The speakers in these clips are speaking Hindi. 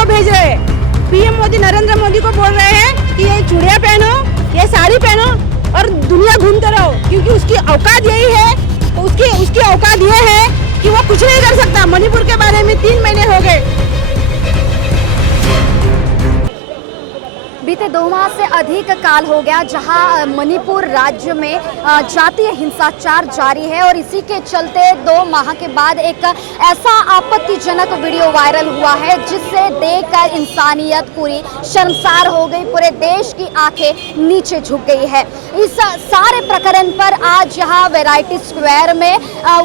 को भेज रहे हैं। पीएम मोदी नरेंद्र मोदी को बोल रहे हैं कि ये चूड़ियां पहनो, ये साड़ी पहनो और दुनिया घूमते रहो, क्योंकि उसकी औकात यही है। उसकी औकात ये है कि वो कुछ नहीं कर सकता। मणिपुर के बारे में 3 महीने हो गए। बीते 2 माह से अधिक काल हो गया जहां मणिपुर राज्य में जातीय हिंसाचार जारी है और इसी के चलते 2 माह के बाद एक ऐसा आपत्तिजनक वीडियो वायरल हुआ है जिससे देखकर इंसानियत पूरी शर्मसार हो गई। पूरे देश की आंखें नीचे झुक गई है। इस सारे प्रकरण पर आज यहाँ वैरायटी स्क्वायर में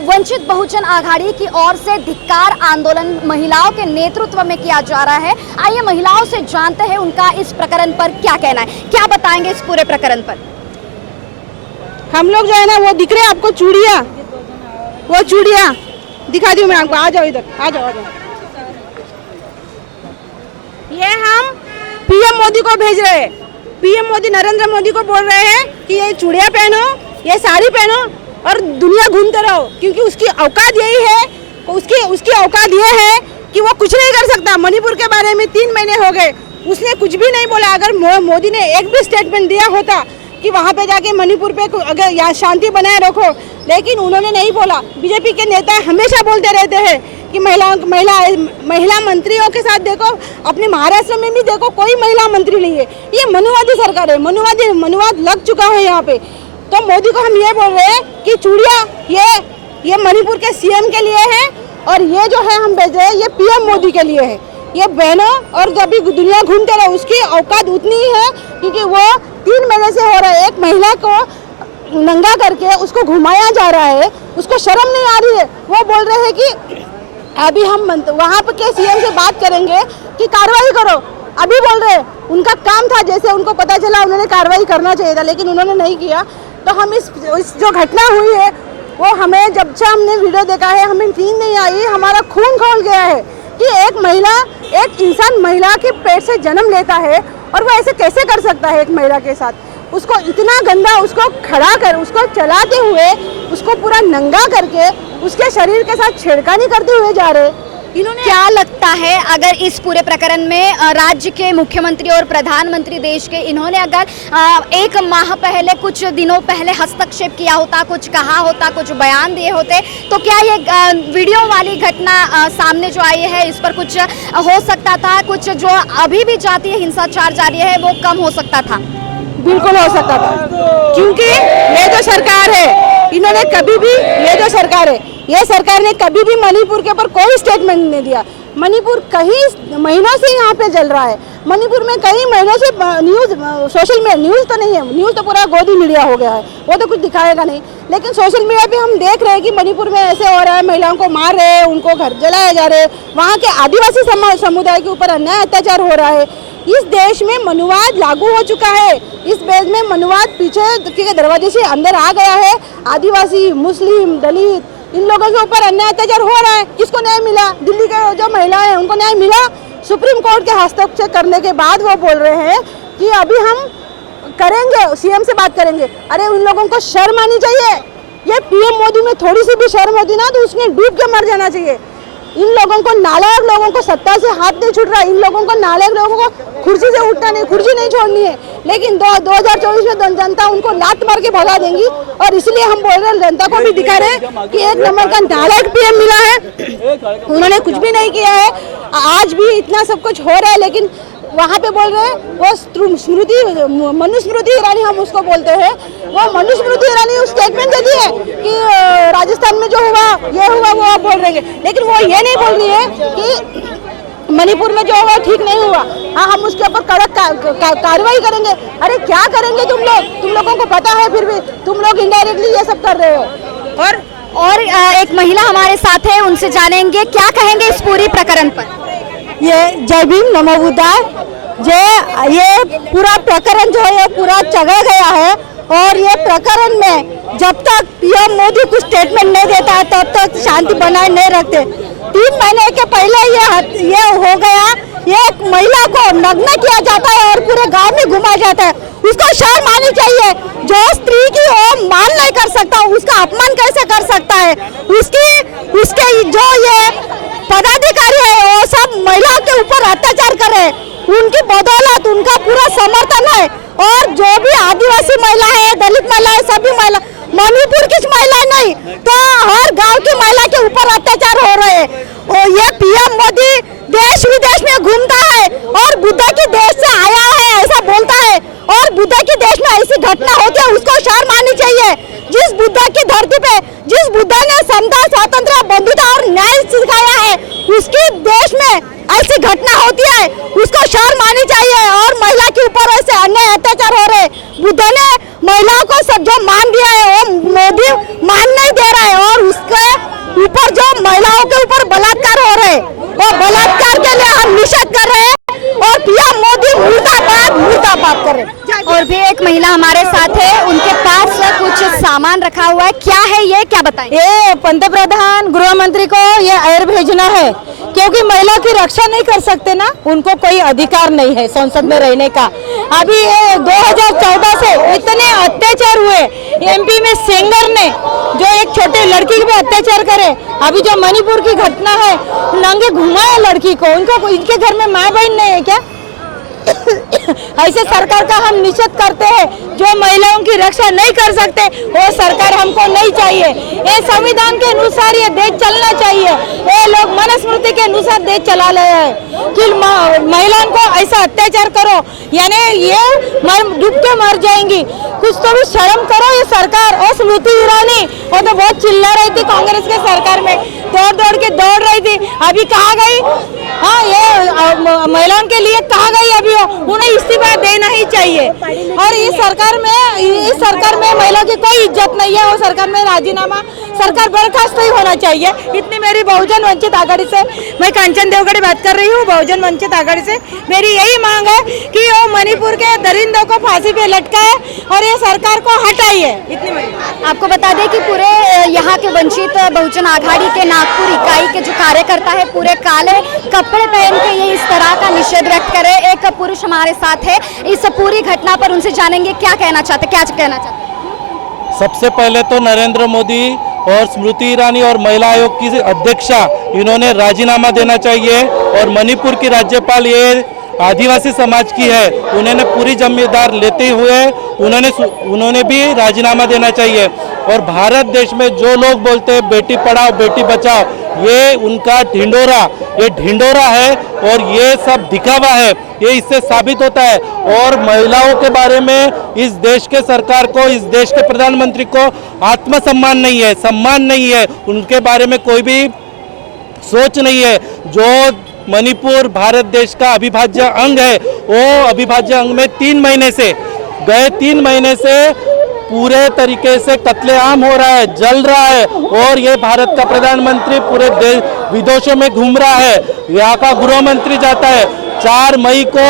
वंचित बहुजन आघाड़ी की ओर से धिक्कार आंदोलन महिलाओं के नेतृत्व में किया जा रहा है। आइए महिलाओं से जानते हैं उनका इस प्रकरण पर क्या कहना है, क्या बताएंगे इस पूरे प्रकरण पर। हम लोग जो है ना, वो दिख रहे हैं आपको चूड़ियां, वो चूड़ियां दिखा दी मैं आपको। आ जाओ इधर, आ जाओ, आ जाओ। ये हम पीएम मोदी को भेज रहे हैं। पीएम मोदी नरेंद्र मोदी को बोल रहे हैं कि ये चूड़ियां पहनो, ये साड़ी पहनो और दुनिया घूमते रहो, क्योंकि उसकी औकात यही है। उसकी औकात ये है कि वो कुछ नहीं कर सकता। मणिपुर के बारे में 3 महीने हो गए, उसने कुछ भी नहीं बोला। अगर मोदी ने एक भी स्टेटमेंट दिया होता कि वहाँ पे जाके मणिपुर पे अगर यहाँ शांति बनाए रखो, लेकिन उन्होंने नहीं बोला। बीजेपी के नेता हमेशा बोलते रहते हैं कि महिला मंत्रियों के साथ देखो, अपने महाराष्ट्र में भी देखो कोई महिला मंत्री नहीं है। ये मनुवादी सरकार है, मनुवाद लग चुका है यहाँ पे। तो मोदी को हम ये बोल रहे हैं कि चूड़िया ये मणिपुर के सीएम के लिए है और ये जो है हम भेज रहे हैं ये पीएम मोदी के लिए है। ये बहनों और जब भी दुनिया घूमते रहे, उसकी औकात उतनी ही है क्योंकि वो 3 महीने से हो रहा है। एक महिला को नंगा करके उसको घुमाया जा रहा है, उसको शर्म नहीं आ रही है। वो बोल रहे हैं कि अभी हम वहाँ पे के सीएम से बात करेंगे कि कार्रवाई करो। अभी बोल रहे हैं, उनका काम था, जैसे उनको पता चला उन्होंने कार्रवाई करना चाहिए था, लेकिन उन्होंने नहीं किया। तो हम इस जो घटना हुई है वो हमें जब से हमने वीडियो देखा है हमें नींद नहीं आई, हमारा खून खौल गया है कि एक इंसान महिला के पेट से जन्म लेता है और वो ऐसे कैसे कर सकता है एक महिला के साथ। उसको इतना गंदा, उसको खड़ा कर, उसको चलाते हुए, उसको पूरा नंगा करके उसके शरीर के साथ छेड़खानी करते हुए जा रहे। इन्होंने क्या लगता है अगर इस पूरे प्रकरण में राज्य के मुख्यमंत्री और प्रधानमंत्री देश के इन्होंने अगर 1 माह पहले, कुछ दिनों पहले हस्तक्षेप किया होता, कुछ कहा होता, कुछ बयान दिए होते, तो क्या ये वीडियो वाली घटना सामने जो आई है इस पर कुछ हो सकता था? कुछ जो अभी भी जातीय हिंसाचार जारी है वो कम हो सकता था? बिल्कुल हो सकता था, क्योंकि ये जो सरकार है इन्होंने कभी भी, ये सरकार ने कभी भी मणिपुर के ऊपर कोई स्टेटमेंट नहीं दिया। मणिपुर कई महीनों से यहाँ पे जल रहा है। मणिपुर में कई महीनों से सोशल मीडिया, न्यूज़ तो नहीं है, न्यूज़ तो पूरा गोदी मीडिया हो गया है, वो तो कुछ दिखाएगा नहीं। लेकिन सोशल मीडिया पे हम देख रहे हैं कि मणिपुर में ऐसे हो रहा है, महिलाओं को मार रहे हैं, उनको घर जलाया जा रहे हैं, वहाँ के आदिवासी समुदाय के ऊपर अन्याय अत्याचार हो रहा है। इस देश में मनुवाद लागू हो चुका है। इस देश में मनुवाद पीछे के दरवाजे से अंदर आ गया है। आदिवासी, मुस्लिम, दलित, इन लोगों के ऊपर अन्याय अत्याचार हो रहा है। किसको न्याय मिला? दिल्ली के जो महिलाएं हैं उनको न्याय मिला। सुप्रीम कोर्ट के हस्तक्षेप करने के बाद वो बोल रहे हैं कि अभी हम करेंगे, सीएम से बात करेंगे। अरे उन लोगों को शर्म आनी चाहिए। ये पीएम मोदी में थोड़ी सी भी शर्म होती ना तो उसमें डूब के मर जाना चाहिए। इन लोगों को, नालायक लोगों को सत्ता से हाथ नहीं छूट रहा। इन लोगों को, नालायक लोगों को कुर्सी से उठना नहीं, कुर्सी नहीं छोड़नी है। लेकिन 2024 में जनता उनको लात मार के भगा देंगी और इसलिए हम बोल रहे हैं, जनता को भी दिखा रहे हैं कि 1 नंबर का नालायक पीएम मिला है। उन्होंने कुछ भी नहीं किया है। आज भी इतना सब कुछ हो रहा है, लेकिन वहाँ पे बोल रहे हैं वो मनुस्मृति ईरानी, हम उसको बोलते हैं, वो मनुस्मृति ईरानी उस स्टेटमेंट दे दी है कि राजस्थान में जो हुआ ये हुआ वो आप बोल रहे हैं। लेकिन वो ये नहीं बोल रही है कि मणिपुर में जो हुआ ठीक नहीं हुआ। हाँ, हम उसके ऊपर कड़क कार्रवाई करेंगे। अरे क्या करेंगे तुम लोगों को पता है, फिर भी तुम लोग इनडायरेक्टली ये सब कर रहे हो। और एक महिला हमारे साथ है, उनसे जानेंगे क्या कहेंगे इस पूरी प्रकरण पर। ये जय भीम, नमो बुद्धाय। ये पूरा प्रकरण जो है पूरा चढ़ा गया है और ये प्रकरण में जब तक पीएम मोदी कुछ स्टेटमेंट नहीं देता है तब तक शांति बनाए नहीं रखते। 3 महीने के पहले ये हो गया, एक महिला को नग्न किया जाता है और पूरे गांव में घुमाया जाता है। उसको शर्म आनी चाहिए। जो स्त्री की वो मान नहीं कर सकता, उसका अपमान कैसे कर सकता है? उसके जो ये पदाधिकारी है वो सब महिलाओं के के ऊपर अत्याचार कर रहे हैं, उनकी बदौलत उनका पूरा समर्थन है। और जो भी आदिवासी महिला है, दलित महिला है, सभी महिला, मणिपुर की महिला नहीं तो हर गांव की महिला के ऊपर अत्याचार हो रहे हैं। और ये पीएम मोदी देश विदेश में घूमता है और बुद्धा की देश से आया है ऐसा बोलता है, और बुद्धा की देश में ऐसी घटना होती है उसको शर्म आनी चाहिए। जिस बुद्धा की धरती पे, जिस बुद्धा ने समता, स्वातंत्र, बंधुता और न्याय सिखाया है, उसकी देश में ऐसी घटना होती है, उसको शर्म आनी चाहिए। और महिला के ऊपर ऐसे अन्याय अत्याचार हो रहे, बुद्ध ने महिलाओं को सब जो मान दिया है वो मोदी मान नहीं दे रहा है। और उसके ऊपर जो महिलाओं के ऊपर बलात्कार हो रहे, वो बलात्कार के लिए हम निषेध कर रहे हैं। और पीएम मोदी मुर्दाबाद मुर्दाबाद कर रहे हैं। और भी एक महिला हमारे साथ है, उनके पास कुछ सामान रखा हुआ है, क्या है ये, क्या बताएं? ये पंतप्रधान गृह मंत्री को ये एयर भेजना है, क्योंकि महिला की रक्षा नहीं कर सकते ना, उनको कोई अधिकार नहीं है संसद में रहने का। अभी ये 2014 से इतने अत्याचार हुए, एमपी में सेंगर ने जो एक छोटे लड़की पे अत्याचार करे, अभी जो मणिपुर की घटना है, नंगे घुमाए लड़की को, उनको इनके घर में माँ बहन नहीं है क्या? ऐसे सरकार का हम निषेध करते हैं। जो महिलाओं की रक्षा नहीं कर सकते वो सरकार हमको नहीं चाहिए। ये संविधान के अनुसार ये देश चलना चाहिए। ये लोग मनुस्मृति के अनुसार देश चला रहे हैं कि महिलाओं को ऐसा अत्याचार करो, यानी ये डूब के मर जाएंगी। कुछ तो भी शर्म करो ये सरकार। और स्मृति ईरानी वो तो बहुत चिल्ला रही थी कांग्रेस के सरकार में, दौड़ के दौड़ रही थी, अभी कहाँ गई? हाँ, ये महिलाओं के लिए कहाँ गई? अभी उन्हें इस्तीफा देना ही चाहिए। और इस सरकार में महिला की कोई इज्जत नहीं है। वो सरकार में राजीनामा, सरकार बर्खास्त ही होना चाहिए। इतनी मेरी बहुजन वंचित आघाड़ी से, मैं कांचन देवगढ़ बात कर रही हूँ, बहुजन वंचित आघाड़ी से मेरी यही मांग है कि वो मणिपुर के दरिंदों को फांसी पे लटकाए और ये सरकार को हटाइए। इतनी आपको बता दें कि पूरे यहाँ के वंचित बहुजन आघाड़ी के नागपुर इकाई के जो कार्यकर्ता है पूरे काले कपड़े पहन के ये इस तरह का निषेध व्यक्त करे। एक पुरुष हमारे साथ है, इस पूरी घटना पर उनसे जानेंगे क्या कहना चाहते। सबसे पहले तो नरेंद्र मोदी और स्मृति ईरानी और महिला आयोग की अध्यक्षा, इन्होंने राजीनामा देना चाहिए। और मणिपुर की राज्यपाल ये आदिवासी समाज की है, उन्होंने पूरी जिम्मेदार लेते हुए उन्होंने भी राजीनामा देना चाहिए। और भारत देश में जो लोग बोलते हैं बेटी पढ़ाओ बेटी बचाओ, ये उनका ढिंडोरा है और ये सब दिखावा है, ये इससे साबित होता है। और महिलाओं के बारे में इस देश के सरकार को, इस देश के प्रधानमंत्री को आत्मसम्मान नहीं है, सम्मान नहीं है, उनके बारे में कोई भी सोच नहीं है। जो मणिपुर भारत देश का अविभाज्य अंग है, वो अविभाज्य अंग में 3 महीने से पूरे तरीके से कत्लेआम हो रहा है, जल रहा है। और ये भारत का प्रधानमंत्री पूरे देश विदेशों में घूम रहा है, यहाँ का गृह मंत्री जाता है। 4 मई को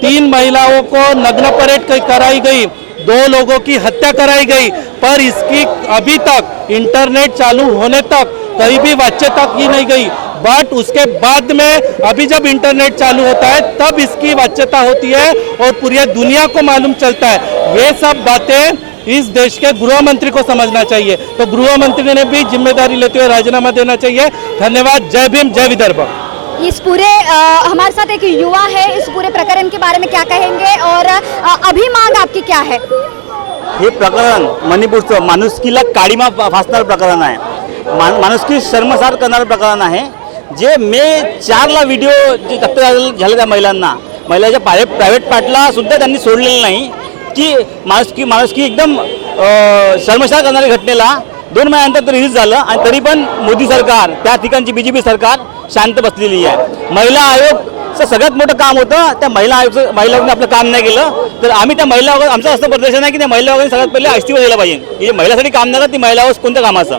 3 महिलाओं को नग्न परेड कराई गई, 2 लोगों की हत्या कराई गई, पर इसकी अभी तक इंटरनेट चालू होने तक कहीं भी वाच्यता की नहीं गई। बट उसके बाद में अभी जब इंटरनेट चालू होता है तब इसकी वाच्यता होती है और पूरी दुनिया को मालूम चलता है। ये सब बातें इस देश के गृह मंत्री को समझना चाहिए, तो गृह मंत्री ने भी जिम्मेदारी लेते हुए राजीनामा देना चाहिए। धन्यवाद। जय भीम, जय विदर्भ। इस पूरे हमारे साथ एक युवा है, इस पूरे प्रकरण के बारे में क्या कहेंगे और अभी मांग आपकी क्या है? हे प्रकरण मणिपूरचं माणुसकीला काळीमा फासणारं प्रकरण आहे, माणुसकी शर्मसार करणारं प्रकरण आहे। जे मे 4ला व्हिडिओ जे अत्याचार झाले त्या महिलांच्या प्रायव्हेट पार्टला सुद्धा त्यांनी सोडलेलं नाही की माणुसकी एकदम शर्मसार करणाऱ्या घटनेला 2 महिन्यानंतर रिलीज झालं आणि तरी पण मोदी सरकार, त्या ठिकाणची बीजेपी सरकार शांत बसलेली आहे। महिला आयोगचं सगळ्यात मोठं काम होतं, त्या महिला आयोगाने आपलं काम नाही केलं, तर आम्ही त्या महिला आयोग, आमचं असं प्रदर्शन आहे की त्या महिला आयोगाने सगळ्यात पहिले इस्तीफा द्यायला पाहिजे। हे महिलासाठी काम नाही करत, ती महिला आयोग कोणत्या कामाचं?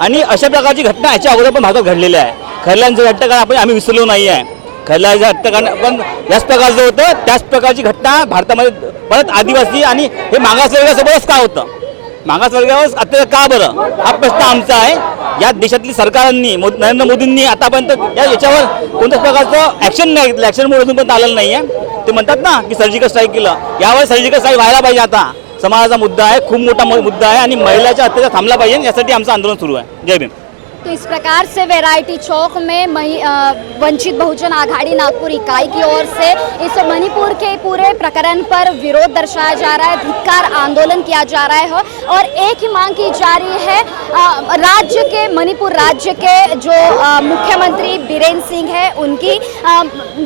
आणि अशा प्रकारची घटना याच्या अगोदर पण भारतात घडलेल्या आहे। खरल्यांचं हत्याकांड आम्ही विसरलो नाही आहे, खरल्याचं हत्याकांड पण याच प्रकारचं होतं, त्याच प्रकारची घटना भारतामध्ये परत आदिवासी आणि हे मागासवर्गासोबतच का होतं? मागासवर्गावर अत्याचार का बरं? हा प्रश्न आमचा आहे। या देशातली सरकारांनी, नरेंद्र मोदींनी आतापर्यंत याच्यावर कोणत्याच प्रकारचं ॲक्शन नाही घेतलं, ॲक्शन मोडून पण आलेलं नाही आहे। ते म्हणतात ना की सर्जिकल स्ट्राईक केलं, यावर सर्जिकल स्ट्राईक व्हायला पाहिजे। आता समाजाचा मुद्दा आहे, खूप मोठा मुद्दा आहे आणि महिलाच्या अत्याचार थांबला पाहिजे, यासाठी आमचं आंदोलन सुरू आहे। जय भीम। तो इस प्रकार से वैरायटी चौक में वंचित बहुजन आघाड़ी नागपुर इकाई की ओर से इस मणिपुर के पूरे प्रकरण पर विरोध दर्शाया जा रहा है, धिक्कार आंदोलन किया जा रहा है और एक ही मांग की जा रही है मणिपुर राज्य के जो मुख्यमंत्री बीरेन सिंह है उनकी,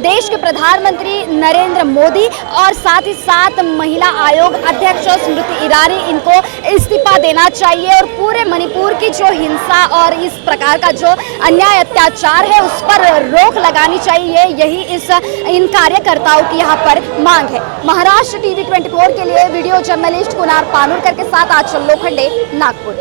देश के प्रधानमंत्री नरेंद्र मोदी और साथ ही साथ महिला आयोग अध्यक्ष स्मृति ईरानी इनको इस्तीफा देना चाहिए और पूरे मणिपुर की जो हिंसा और इस प्रकार का जो अन्याय अत्याचार है उस पर रोक लगानी चाहिए, यही इन कार्यकर्ताओं की यहाँ पर मांग है। महाराष्ट्र टीवी 24 के लिए वीडियो जर्नलिस्ट कुनार पानुरकर के साथ Anchal Lokhande, Nagpur.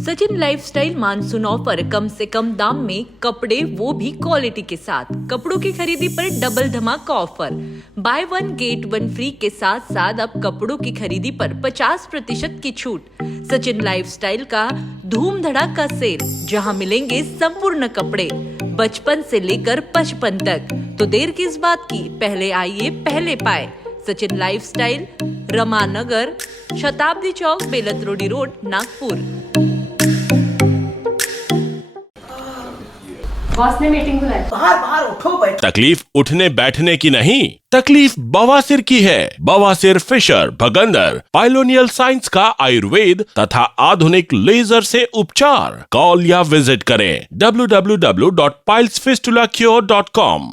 Sachin lifestyle monsoon offer, कम से कम दाम में कपड़े, वो भी क्वालिटी के साथ। कपड़ों की खरीदी पर डबल धमाका ऑफर, बाय 1 गेट 1 फ्री के साथ साथ अब कपड़ों की खरीदी पर 50% की छूट। सचिन लाइफस्टाइल का धूम धड़ाका सेल, जहां मिलेंगे संपूर्ण कपड़े बचपन से लेकर 55 तक। तो देर किस बात की, पहले आइए पहले पाए। सचिन लाइफस्टाइल, रमानगर, शताब्दी चौक, बेलतरोडी रोड, नागपुर। बॉस ने मीटिंग बुलाई। बाहर उठो बैठो। तकलीफ उठने बैठने की नहीं, तकलीफ बवासीर की है। बवासीर, फिशर, भगंदर, पाइलोनियल साइंस का आयुर्वेद तथा आधुनिक लेजर से उपचार। कॉल या विजिट करें www.pilesfistulacure.com।